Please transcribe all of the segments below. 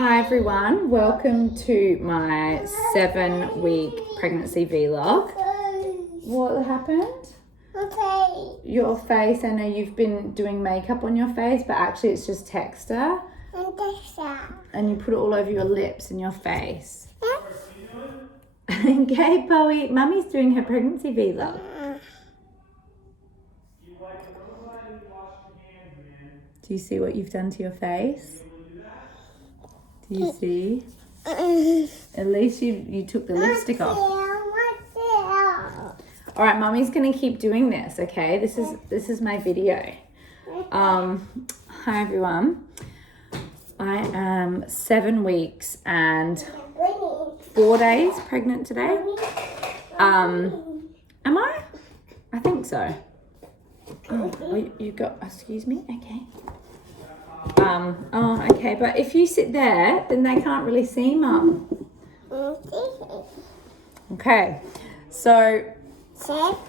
Hi everyone, welcome to my 7-week pregnancy vlog. What happened? Okay. Your face, I know you've been doing makeup on your face, but actually it's just texture. And Teresa. And you put it all over your lips and your face. Yeah. Okay, Bowie, Mummy's doing her pregnancy vlog. Do you see what you've done to your face? Do you see? At least you took the lipstick off. All right, Mummy's gonna keep doing this. Okay, this is my video. Hi everyone. I am 7 weeks and 4 days pregnant today. Am I? I think so. Oh, you got? Excuse me. Okay. Oh, okay. But if you sit there, then they can't really see, Mum. Okay. So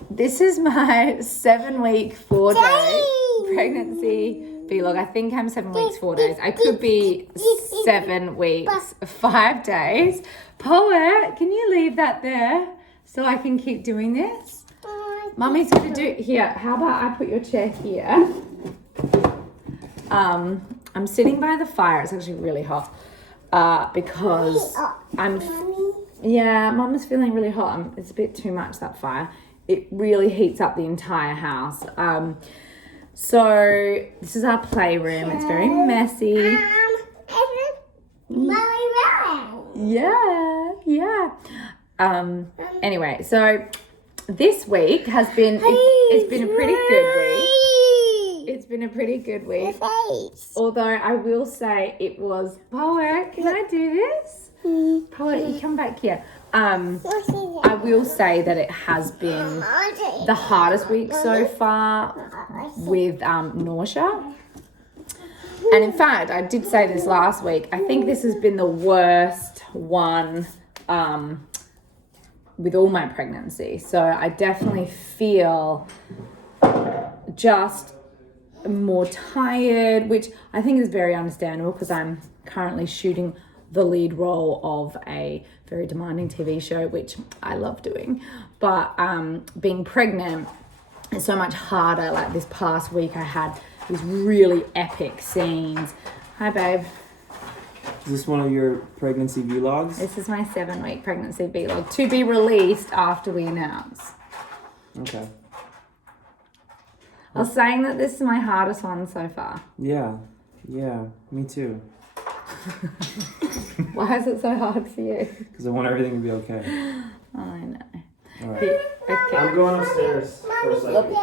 this is my 7-week, 4-day pregnancy vlog. I think I'm 7 weeks, 4 days. I could be 7 weeks, 5 days. Poet, can you leave that there so I can keep doing this? Mummy's going to do here. How about I put your chair here? I'm sitting by the fire. It's actually really hot because Mum's feeling really hot. It's a bit too much, that fire. It really heats up the entire house. So this is our playroom. It's very messy. Yeah. Anyway, so this week has been, it's been a pretty good week. It's been a pretty good week. Although I will say it was, Poet, can I do this? Poet, you come back here. I will say that it has been the hardest week so far with nausea. And in fact, I did say this last week, I think this has been the worst one with all my pregnancy. So I definitely feel just more tired, which I think is very understandable because I'm currently shooting the lead role of a very demanding TV show, which I love doing. But being pregnant is so much harder. Like this past week I had these really epic scenes. Hi, babe. Is this one of your pregnancy vlogs? This is my 7-week pregnancy vlog to be released after we announce. Okay. I was saying that this is my hardest one so far. Yeah, me too. Why is it so hard for you? Because I want everything to be okay. I know. All right. Okay. I'm going upstairs for a second.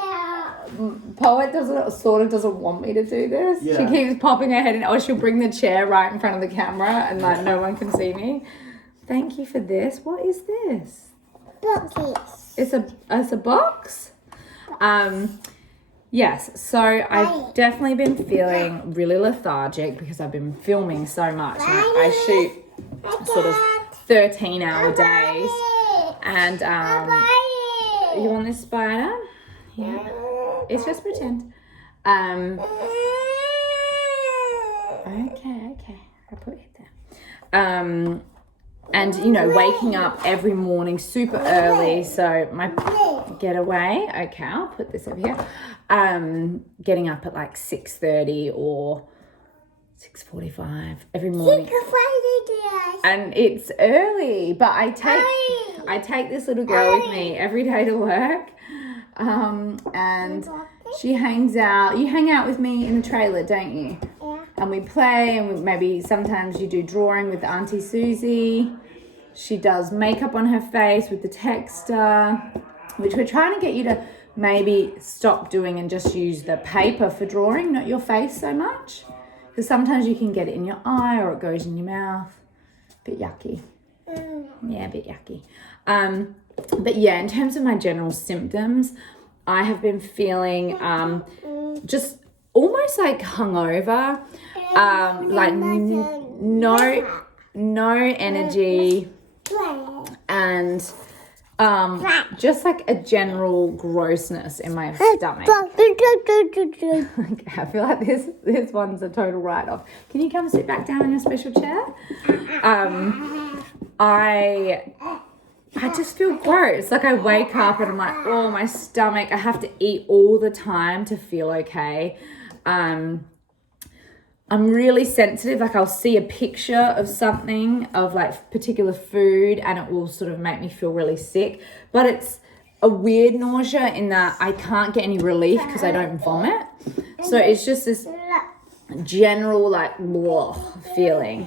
Poet doesn't want me to do this. Yeah. She keeps popping her head in. Or she'll bring the chair right in front of the camera and like no one can see me. Thank you for this. What is this? Boxes. It's a box. Yes, so I've definitely been feeling really lethargic because I've been filming so much. And I shoot sort of 13-hour days. And you want this spider? Yeah. It's just pretend. Okay. I'll put it there. And you know, waking up every morning super early. So my getaway. Okay, I'll put this over here. Getting up at like 6:30 or 6:45 every morning. And it's early, but I take this little girl with me every day to work. And she hangs out. You hang out with me in the trailer, don't you? Yeah. And we play, and maybe sometimes you do drawing with Auntie Susie. She does makeup on her face with the texture, which we're trying to get you to maybe stop doing and just use the paper for drawing, not your face so much. Because sometimes you can get it in your eye or it goes in your mouth. Bit yucky. Yeah, a bit yucky. But yeah, in terms of my general symptoms, I have been feeling just almost like hungover, like no energy, and Just like a general grossness in my stomach. I feel like this one's a total write-off. Can you come sit back down in your special chair? I just feel gross. Like I wake up and I'm like, oh, my stomach. I have to eat all the time to feel okay. I'm really sensitive. Like I'll see a picture of something, of like particular food, and it will sort of make me feel really sick. But it's a weird nausea in that I can't get any relief because I don't vomit. So it's just this general like blah feeling.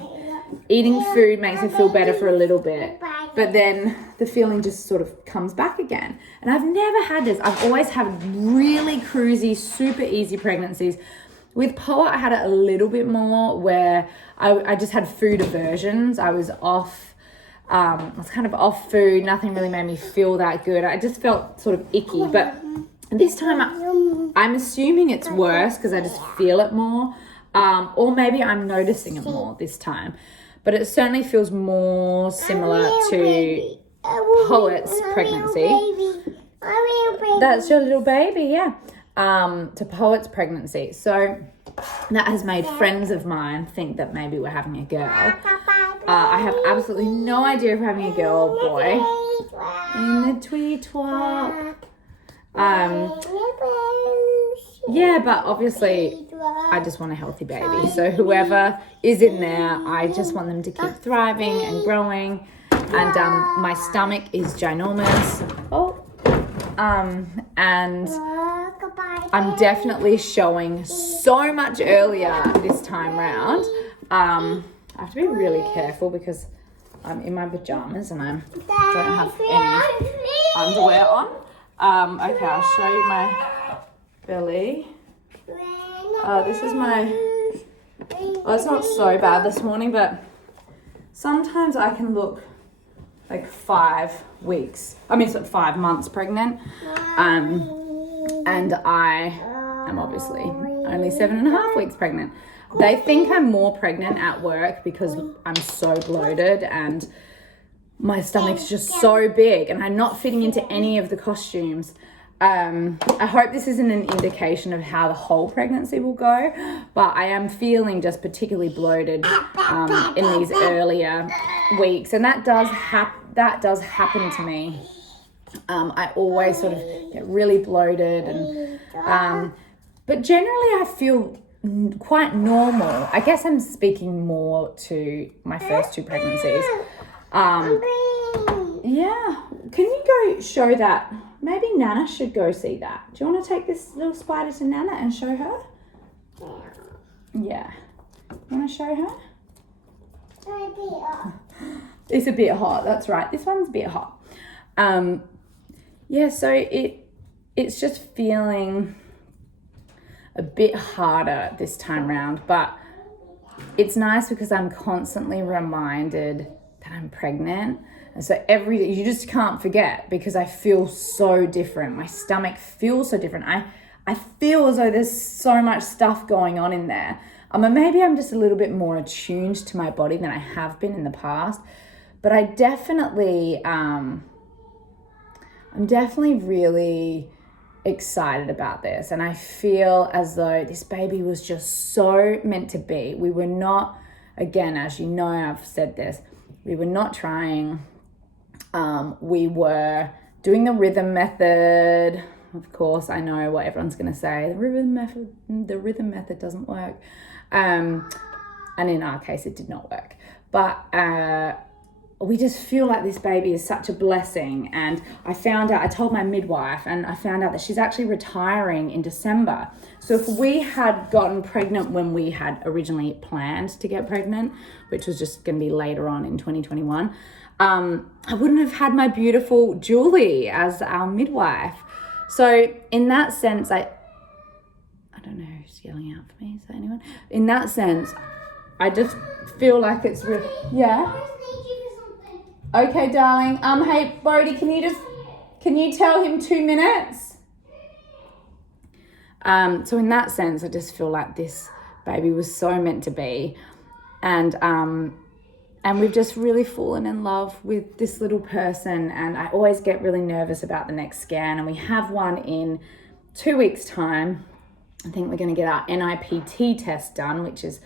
Eating food makes me feel better for a little bit, but then the feeling just sort of comes back again. And I've never had this. I've always had really cruisy, super easy pregnancies. With Poa, I had it a little bit more where I just had food aversions. I was off, I was kind of off food. Nothing really made me feel that good. I just felt sort of icky. But this time I'm assuming it's worse because I just feel it more. Or maybe I'm noticing it more this time. But it certainly feels more similar to Poet's pregnancy. That's your little baby, yeah. To Poet's pregnancy. So that has made friends of mine think that maybe we're having a girl. I have absolutely no idea if we're having a girl or boy. In the twee-twop. Yeah, but obviously I just want a healthy baby. So whoever is in there, I just want them to keep thriving and growing. And my stomach is ginormous. And I'm definitely showing so much earlier this time round. I have to be really careful because I'm in my pajamas and I don't have any underwear on. Okay, I'll show you my belly. This is my, it's not so bad this morning, but sometimes I can look like 5 months pregnant. And I am obviously only 7.5 weeks pregnant. They think I'm more pregnant at work because I'm so bloated and my stomach's just so big and I'm not fitting into any of the costumes. I hope this isn't an indication of how the whole pregnancy will go, but I am feeling just particularly bloated in these earlier weeks, and that does happen to me. I always sort of get really bloated, and but generally I feel quite normal. I guess I'm speaking more to my first 2 pregnancies. Yeah, can you go show that? Maybe Nana should go see that. Do you want to take this little spider to Nana and show her? Yeah. You want to show her? It's a bit hot, that's right. This one's a bit hot. Yeah, so it's just feeling a bit harder this time round, but it's nice because I'm constantly reminded that I'm pregnant. And so you just can't forget because I feel so different. My stomach feels so different. I feel as though there's so much stuff going on in there. And maybe I'm just a little bit more attuned to my body than I have been in the past. But I definitely, I'm definitely really excited about this. And I feel as though this baby was just so meant to be. We were not, again, as you know, I've said this, we were not trying. We were doing the rhythm method. Of course, I know what everyone's going to say. The rhythm method doesn't work. And in our case, it did not work. But we just feel like this baby is such a blessing. And I told my midwife, and I found out that she's actually retiring in December. So if we had gotten pregnant when we had originally planned to get pregnant, which was just going to be later on in 2021, I wouldn't have had my beautiful Julie as our midwife. So in that sense, I don't know who's yelling out for me. Is that anyone? In that sense, I just feel like it's really, yeah. Okay, darling. Hey, Bodhi, can you tell him 2 minutes? So in that sense, I just feel like this baby was so meant to be. And And we've just really fallen in love with this little person. And I always get really nervous about the next scan. And we have one in 2 weeks' time. I think we're going to get our NIPT test done, which is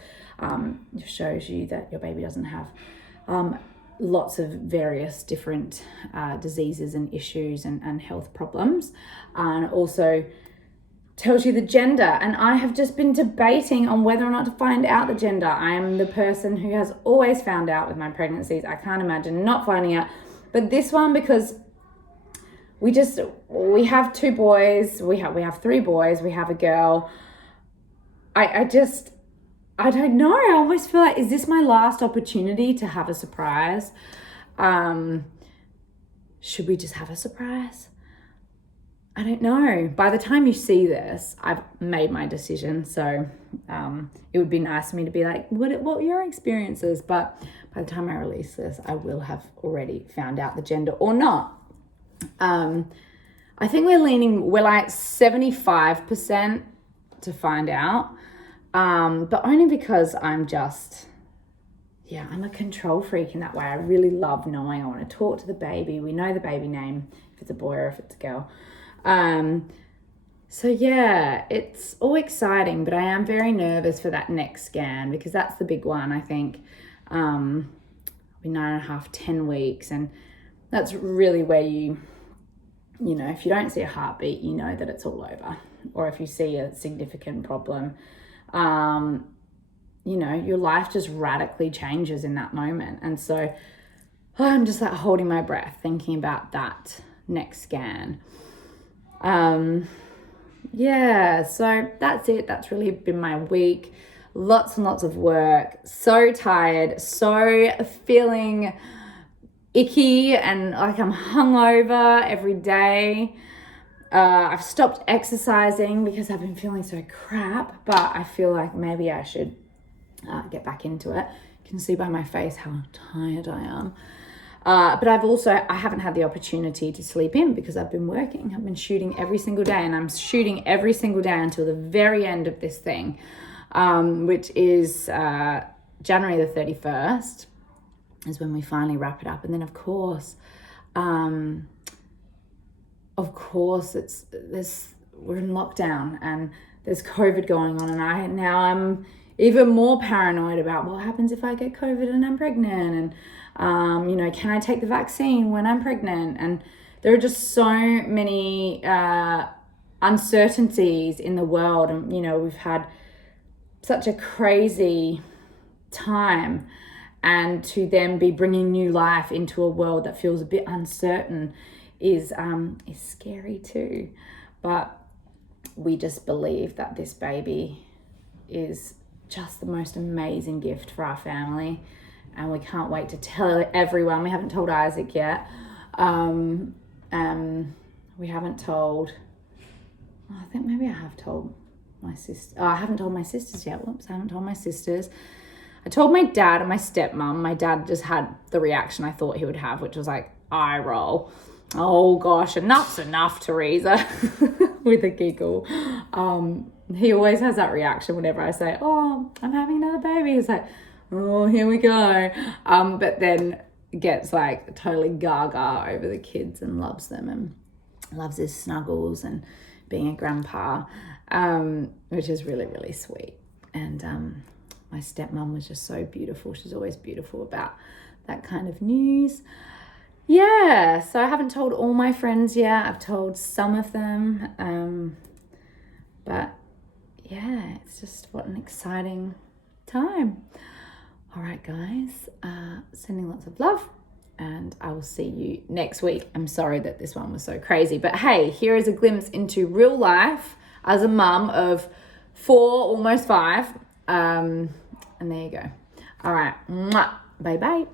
shows you that your baby doesn't have lots of various different diseases and issues and health problems. And also tells you the gender. And I have just been debating on whether or not to find out the gender. I am the person who has always found out with my pregnancies. I can't imagine not finding out. But this one, because we have 2 boys, we have 3 boys, we have a girl. I don't know. I almost feel like, is this my last opportunity to have a surprise? Should we just have a surprise? I don't know. By the time you see this, I've made my decision. So it would be nice for me to be like, what were your experiences? But by the time I release this, I will have already found out the gender or not. I think we're like 75% to find out. But only because I'm a control freak in that way. I really love knowing. I want to talk to the baby. We know the baby name, if it's a boy or if it's a girl. So yeah, it's all exciting, but I am very nervous for that next scan because that's the big one, I think. I'll be 9.5, 10 weeks. And that's really where you know, if you don't see a heartbeat, you know that it's all over. Or if you see a significant problem, you know, your life just radically changes in that moment. And so I'm just like holding my breath, thinking about that next scan. So that's it. That's really been my week. Lots and lots of work. So tired. So feeling icky and like I'm hungover every day. I've stopped exercising because I've been feeling so crap, but I feel like maybe I should get back into it. You can see by my face how tired I am. But I haven't had the opportunity to sleep in because I've been working. I've been shooting every single day, and I'm shooting every single day until the very end of this thing, which is January the 31st is when we finally wrap it up. And then of course we're in lockdown and there's COVID going on, and I'm even more paranoid about what happens if I get COVID and I'm pregnant, and you know, can I take the vaccine when I'm pregnant? And there are just so many uncertainties in the world, and you know, we've had such a crazy time, and to then be bringing new life into a world that feels a bit uncertain is scary too. But we just believe that this baby is just the most amazing gift for our family, and we can't wait to tell everyone. We haven't told Isaac yet. We haven't told, I think maybe I have told my sister. I haven't told my sisters yet. Whoops, I haven't told my sisters. I told my dad and my stepmom. My dad just had the reaction I thought he would have, which was like eye roll. Oh gosh, enough's enough, Teresa, with a giggle. He always has that reaction whenever I say, oh, I'm having another baby. He's like, oh, here we go. But then gets like totally gaga over the kids and loves them and loves his snuggles and being a grandpa, which is really, really sweet. And my stepmom was just so beautiful. She's always beautiful about that kind of news. Yeah, so I haven't told all my friends yet. I've told some of them. But yeah, it's just what an exciting time. All right, guys, sending lots of love, and I will see you next week. I'm sorry that this one was so crazy, but hey, here is a glimpse into real life as a mum of 4, almost 5. And there you go. All right, bye-bye.